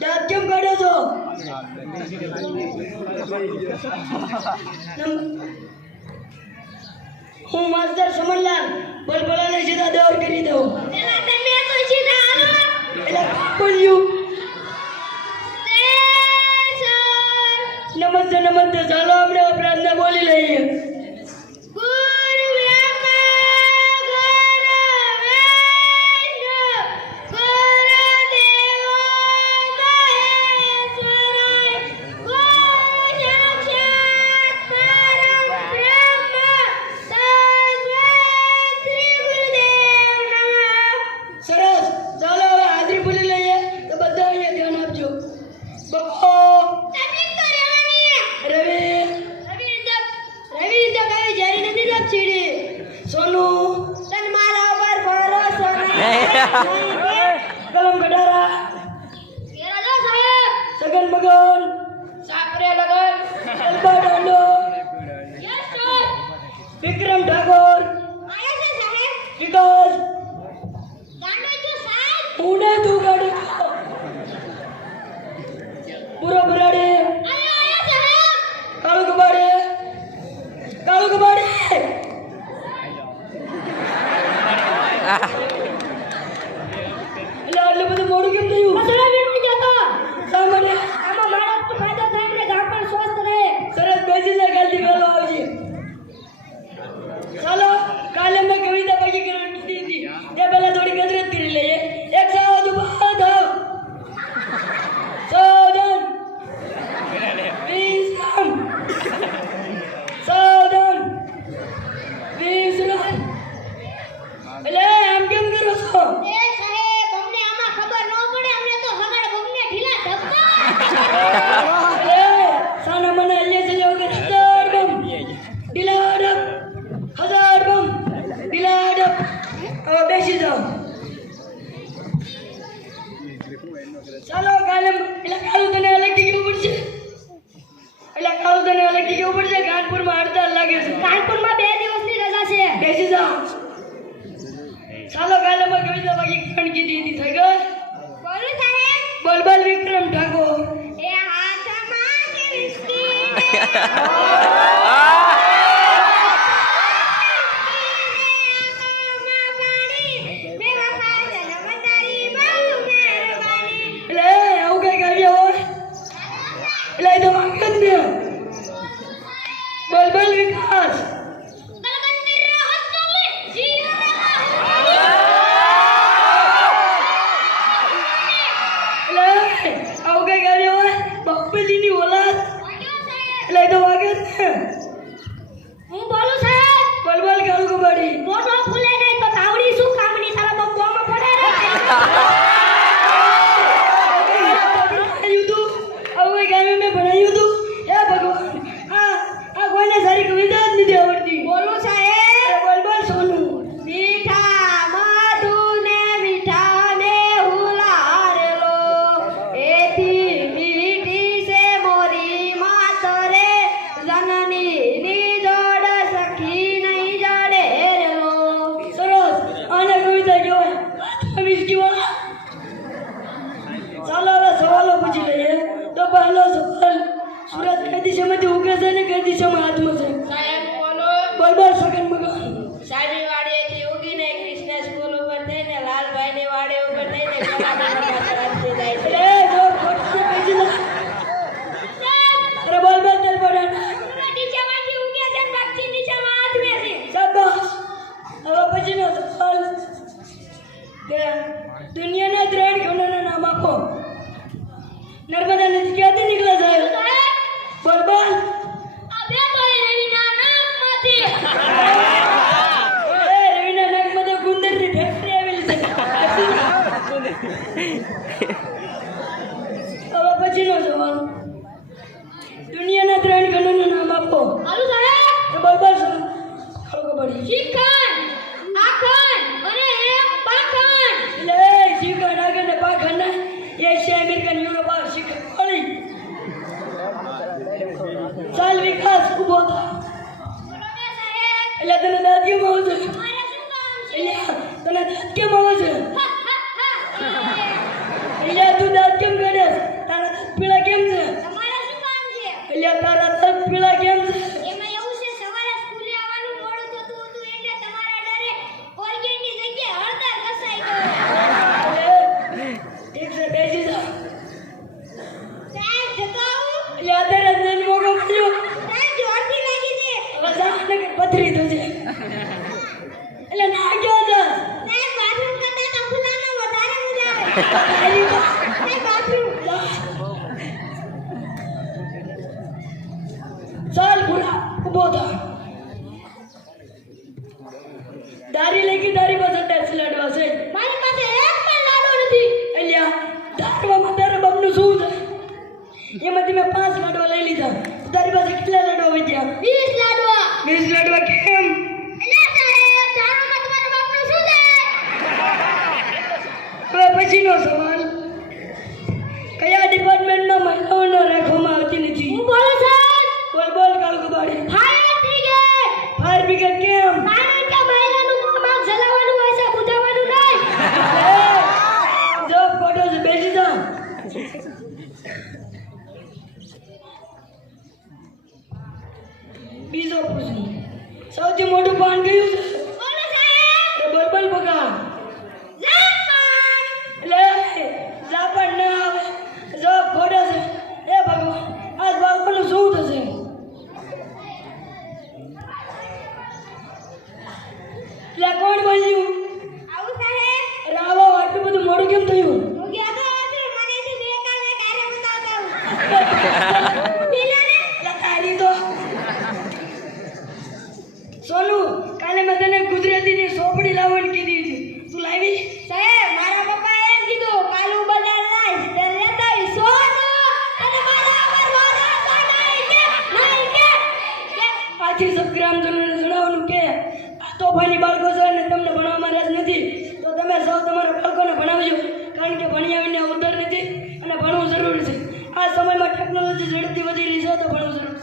દાંત કેમ કાઢો છો? હું માસ્ટર સમનલાલ બલબલાને સીધા દોર કરી દઉં. તમે તો સીધા હાલો. એટલે બોલ્યું નમસ્તે નમસ્તે. ચાલો આપણે પ્રાર્થના બોલી લઈએ. સરસ. ચાલો હવે હાજરી બોલી લઈએ. તો બધા અહીંયા ધ્યાન આપજો. બકો સોનુ તન મારા પર ભરોસો નહીં. કલમ કઢારા કેરાલો સાહેબ. સગન મગન સાપરે લગન કલબા ડાંડો યસ સર. વિક્રમ ઠાકોર આયા છે સાહેબ. વિકાસ ગાંડો છો સાહેબ. ઉને તું ગાડી પૂરો બરાડે આયા સાહેબ. કાળુ કબાડે કાળુ કબાડે એટલે આટલું બધું મોડું કેમ થયું? મસળા વીણવા જતો. સામાન્ય આમાં માણસનો ફાયદો થાય ને ગામ પણ સ્વસ્થ રહે. સરસ બેસી જાય. કાલથી વહેલો આવજે. ચાલો કાલે મેં કવિતા બાકી કરવાની કીધી હતી. તે પહેલા થોડી કસરત કરી લઈએ. એક સાવ ઉભા થાવ. સાવધાન વિશ્રામ. સાવધાન વિશ્રામ. એટલે આમ કેમ કરો છો? એ સાહેબ અમને આમાં ખબર ન પડે. અમને તો સગાડ બમને ઢીલા ધક્કા. એટલે સાના મને અહીંયા છે વગર હજાર બમ ઢીલાડપ હજાર બમ ઢીલાડપ. હવે બેસી જાઓ. ચાલો કાલે એટલે કાળું તને અલગથી કેવું પડશે. એટલે કાળું તને અલગથી કેવું પડશે. કાનપુરમાં હડતાલ લાગે છે. કાનપુરમાં 2 દિવસની રજા છે. બેસી જાઓ. ચાલો કાલે મેં કવિતા બાકી કરવાની કીધી હતી. થઈ ગઈ. બોલું સાહેબ. બોલ બોલ વિક્રમ ઠાકોર. એ હાથમાં છે વિસ્કી. એટલે આવું કઈ કાવ્ય હોય. એટલે એ તો વાંકે જ ને. બોલ બોલ વિકાસ. એટલે આવું કઈ કાવ્ય હોય. બાપુજીની ઓલાદ. એટલે એ તો વાંકે જ ને. હું બોલું સાહેબ. બોલ બોલ કાળુ કબાડી. મોટો ફૂલે નહીં તો તાવડી શું કામની? તારા તો બોમ્બ પડે રે. ભણાયું તું. આવું કઈ કાવ્ય મેં ભણાયું તું. હે ભગવાન આ કોઈને સારી કવિતા જ નથી આવડતી. બોલું સાહેબ. બોલ બોલ સોનુ. મીઠા મધુ ને મીઠા ને હુલારેલો. એથી મીઠી છે મોરી માતરે. જનની ની જોડ સખી નહીં જડે રેલો. સરસ. આને કવિતા કહેવાય. વિસ્કી વાળા. ચાલો હવે સવાલો પૂછી લઈએ. તો પહેલો સવાલ. સૂરજ કઈ દિશામાંથી ઉગે છે ને કઈ દિશામાં હાથમાં છે? સાહેબ બોલો. બોલ બોલ સગન મગન. સાહેબી વાડીએથી ઉગીને કૃષ્ણ સ્કૂલ ઉપર થઈને લાલભાઈની વાડી ઉપર થઈને કલાકારોના તરફથી જાય છે. એ જો ખોટી બેસી જા. અરે બોલ બોલ તેલ પડે. નીચેમાંથી ઉગે છે પક્ષી નીચેમાં હાથમે છે. શાબાશ. હવે પછીનો સવાલ કે દુનિયાના 3 ખંડોના નામ આપો. નર્મદા નદી ક્યાંથી નીકળે છે? બોલ બોલ. આ બે તો એ રવિના નામમાંથી. એ રવિના નાકમાં તો ગુંદરની ફેક્ટરી આવેલી છે. હવે પછીનો સવાલ. દુનિયાના 3 ખંડોના નામ આપો. હાલો સાહેબ. તો બોલ બોલ સર. ખડો કબડ્ડી. શ્રીખંડ, આખંડ અને એક પાખંડ. એટલે શ્રીખંડ આગળ ને પાખંડ ને એશિયા અમેરિકન યુરોપ આ શ્રીખંડ પડી. ચાલ વિકાસ ઉભો થા. બોલો ને સાહેબ. એટલે તને દાદીમાં આવશે. મારે શું કામ છે? એટલે તને તને દાંત કેમ આવે છે અહીંયા તું દાંત કેમ કાઢે તારા દાંત પીળા કેમ છે તમારે શું કામ છે અહીંયા તારા દાંત પીળા કેમ છે એમાં એવું છે સવારે સ્કૂલે આવવાનું મોડું થતું હતું એટલે તમારા ડરે કોલગેટની જગ્યાએ હળદર ઘસાઈ ગયો ઠીક છે બેસી જા સાહેબ જતો આવું એટલે અત્યારે જ નહીં મોકો મળ્યો સાહેબ જોરથી લાગી છે હવે જાને કે પથરી થશે એટલે ના ગયો છે સાહેબ બાથરૂમ કરતા તો ખુલ્લામાં વધારે મજા આવે તારી વાત. સાહેબ બાથરૂમ ચાલ ભૂલા ઉભો થા દારી લઈ ગઈ દારી પાસે ટેક્સ લાડવા છે મારી પાસે એક પણ લાડો નથી અલ્યા દારવામાં તારા બાપનું શું છે એમાંથી મેં 5 લાડવા લઈ લીધા તારી પાસે કેટલા લાડવા વધ્યા 20 લાડવા 20 લાડવા કેમ એટલે સાહેબ દારૂમાં તમારા બાપનું શું છે હવે પછીનો સવાલ કયા ડિપાર્ટમેન્ટમાં મહિલાઓને રાખવામાં આવતી નથી હું બોલો સાહેબ બોલ બોલ કાળુ કબાડી ફાયર બ્રિગેડ ફાયર બ્રિગેડ કેમ કારણ કે મહિલાનું કામ જલાવવાનું હોય છે બુજાવવાનું નહીં જો ફોટો છે બેસી જા બીજો પ્રશ્ન સૌથી મોટું પાન કયું છે બોલો સાહેબ એ બોલ બોલ બકા જાપાન એટલે જાપાન ના આવે જો ફોટો છે એ ભગવાન આજ બાળકોનું શું થશે એટલે કોણ બોલ્યું આવું સાહેબ અરે આવો આટલું બધું મોડું કેમ થયું હું ગયા તો હતું મને થી બે કામે કાર્ય બતાવતા હું પેલાને એટલે તારી તો સોનુ કાલે મેં તને ગુજરાતીની સોપડી લાવવાની કીધી હતી તું લાવી સાહેબ મારા પપ્પાએ એમ કીધું કાલ હું બજાર જઈશ તે લેતા આવીશ. સોનું અને મારા ઉપર વાદળ સોનાઈ કે નહીં કે પાછી સબ ગ્રામજનોને જણાવવાનું કે આ તોફાની બાળકો છે અને તમને ભણવામાં રસ નથી તો તમે સૌ તમારા બાળકોને ભણાવજો કારણ કે ભણ્યા વિના ઉદ્ધાર નથી અને ભણવું જરૂરી છે આ સમયમાં ટેકનોલોજી ઝડપથી વધી રહી છે તો ભણવું જરૂરી